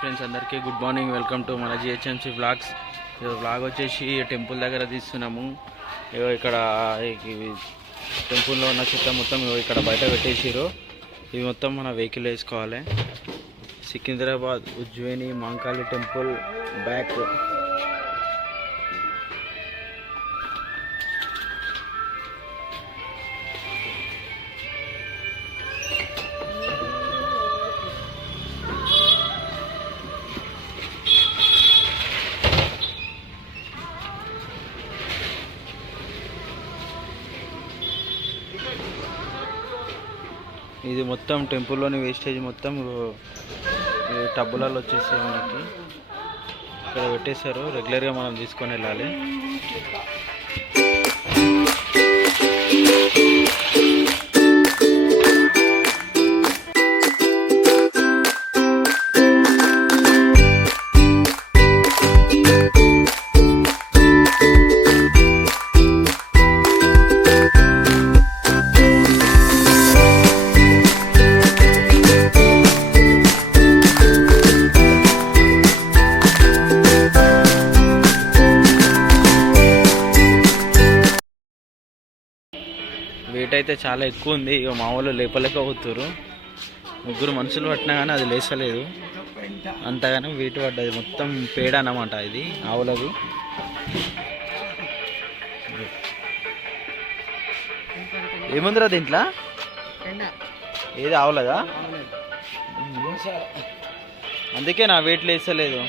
Friends అందరికీ good morning. Welcome to మన GHMC vlogs. Vlog వచ్చేసి టెంపుల్ దగ్గర తీస్తున్నాము. ఇక్కడ టెంపుల్లో ఉన్న చెత్త మొత్తం ఇక్కడ బయట పెట్టేసారు. ఇవి మొత్తం మన వెహికల్ వేసుకోవాలి. Secunderabad Ujjaini Mankali temple back. ఇది మొత్తం టెంపుల్లోని వేస్టేజ్ మొత్తం టబ్బులలో వచ్చేసాయి. మనకి ఇక్కడ పెట్టేశారు. రెగ్యులర్గా మనం తీసుకొని వెళ్ళాలి. వెయిట్ అయితే చాలా ఎక్కువ ఉంది. ఇక మా వాళ్ళు లేపలేకపోతున్నారు. ముగ్గురు మనుషులు పట్టినా కానీ అది లేసలేదు. అంతగానో వెయిట్ పడ్డది. మొత్తం పేడ అన్నమాట ఇది ఆవులది. ఏముందిరా దీంట్లో? ఏది ఆవులదా? అందుకే నా వెయిట్ లేసలేదు.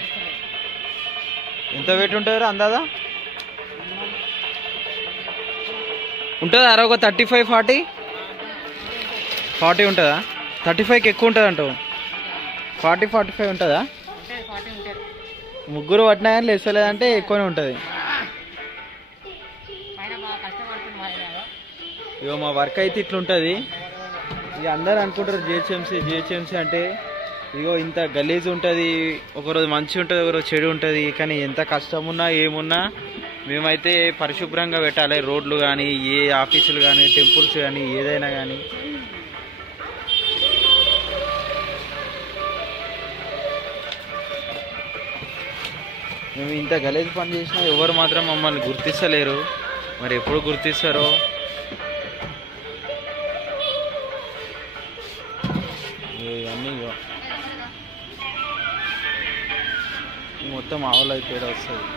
ఎంత వెయిట్ ఉంటుందిరా అందాదా? ఉంటుందా అరా? ఒక 35-40 ఉంటుందా? 35కి ఎక్కువ ఉంటుంది అంటావు. 40-45 ఉంటుందా? ముగ్గురు పట్టినా కానీ లేసలేదంటే ఎక్కువనే ఉంటుంది. ఇక మా వర్క్ అయితే ఇట్లుంటుంది. ఇక అందరు అనుకుంటారు జిహెచ్ఎంసీ అంటే ఇగో ఇంత గలీజ్ ఉంటుంది. ఒకరోజు మంచి ఉంటుంది, ఒకరోజు చెడు ఉంటుంది. కానీ ఎంత కష్టం ఉన్నా ఏమున్నా మేమైతే పరిశుభ్రంగా పెట్టాలి. రోడ్లు కానీ, ఏ ఆఫీసులు కానీ, టెంపుల్స్ కానీ, ఏదైనా కానీ. మేము ఇంత గలీజ్ పని చేసినా ఎవరు మాత్రం మమ్మల్ని గుర్తిస్తలేరు. మరి ఎప్పుడు గుర్తిస్తారో. ఇవన్నీ మొత్తం ఆవులు అయితే వస్తుంది.